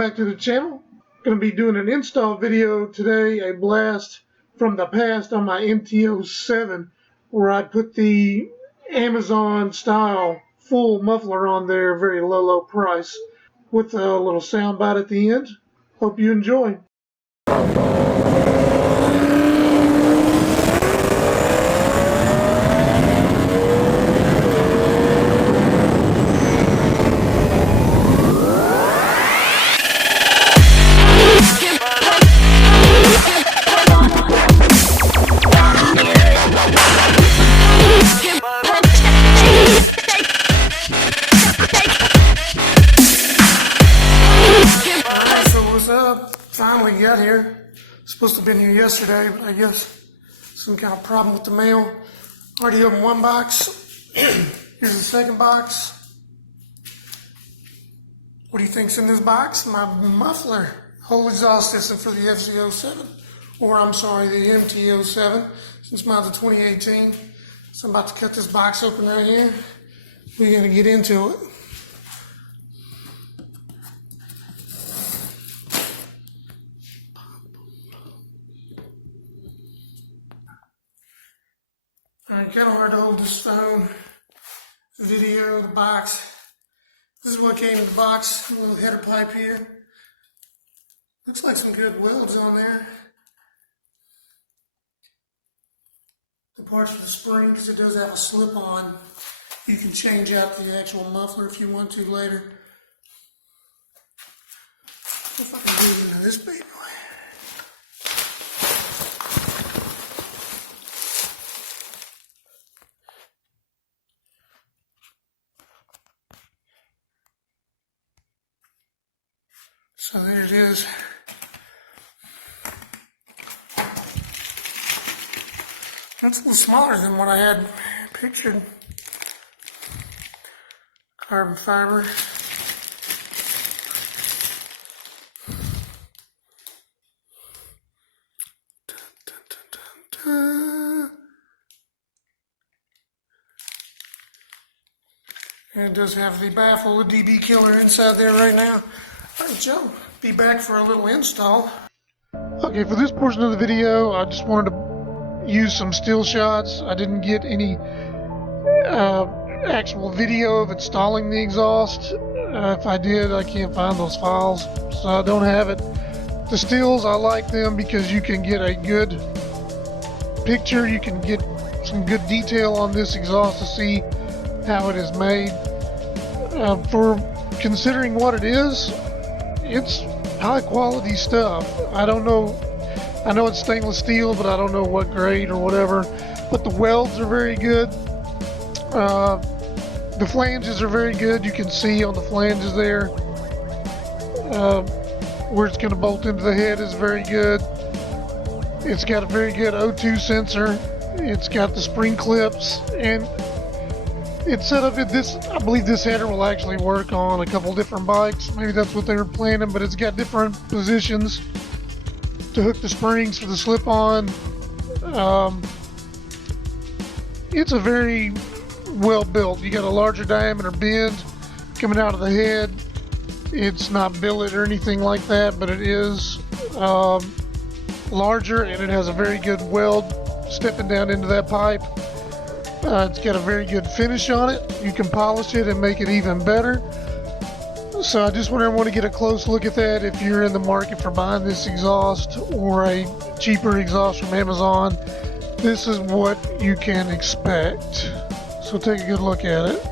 back to the channel. Going to be doing an install video today, a blast from the past on my MT07, where I put the Amazon style full muffler on there, very low price, with a little sound bite at the end. Hope you enjoy. Finally got here. Supposed to have been here yesterday, but I guess some kind of problem with the mail. Already opened one box. Here's the second box. What do you think's in this box? My muffler, whole exhaust system for the FC07, or I'm sorry, the MT07, since mine's a 2018. So I'm about to cut this box open right here. We're gonna get into it. Alright, kind of hard to hold this phone, video, the box. This is what came in the box, a little header pipe here. Looks like some good welds on there. The parts for the springs, it does have a slip-on. You can change out the actual muffler if you want to later. If I can do it into this baby. So there it is. That's a little smaller than what I had pictured. Carbon fiber. And it does have the baffle, the DB killer inside there right now. Alright, Joe, be back for a little install. Okay, for this portion of the video, I just wanted to use some still shots. I didn't get any actual video of installing the exhaust. If I did, I can't find those files, so I don't have it. The stills, I like them because you can get a good picture. You can get some good detail on this exhaust to see how it is made. For considering what it is, it's high quality stuff. I don't know, I know it's stainless steel, but I don't know what grade or whatever. But the welds are very good. The flanges are very good. You can see on the flanges there where it's going to bolt into the head is very good. It's got a very good O2 sensor. It's got the spring clips, and it's set up at this. I believe this header will actually work on a couple different bikes. Maybe that's what they were planning, but it's got different positions to hook the springs for the slip-on. It's a very well built. You got a larger diameter bend coming out of the head. It's not billet or anything like that, but it is larger, and it has a very good weld stepping down into that pipe. It's got a very good finish on it. You can polish it and make it even better. So I just want to get a close look at that. If you're in the market for buying this exhaust or a cheaper exhaust from Amazon, this is what you can expect. So take a good look at it.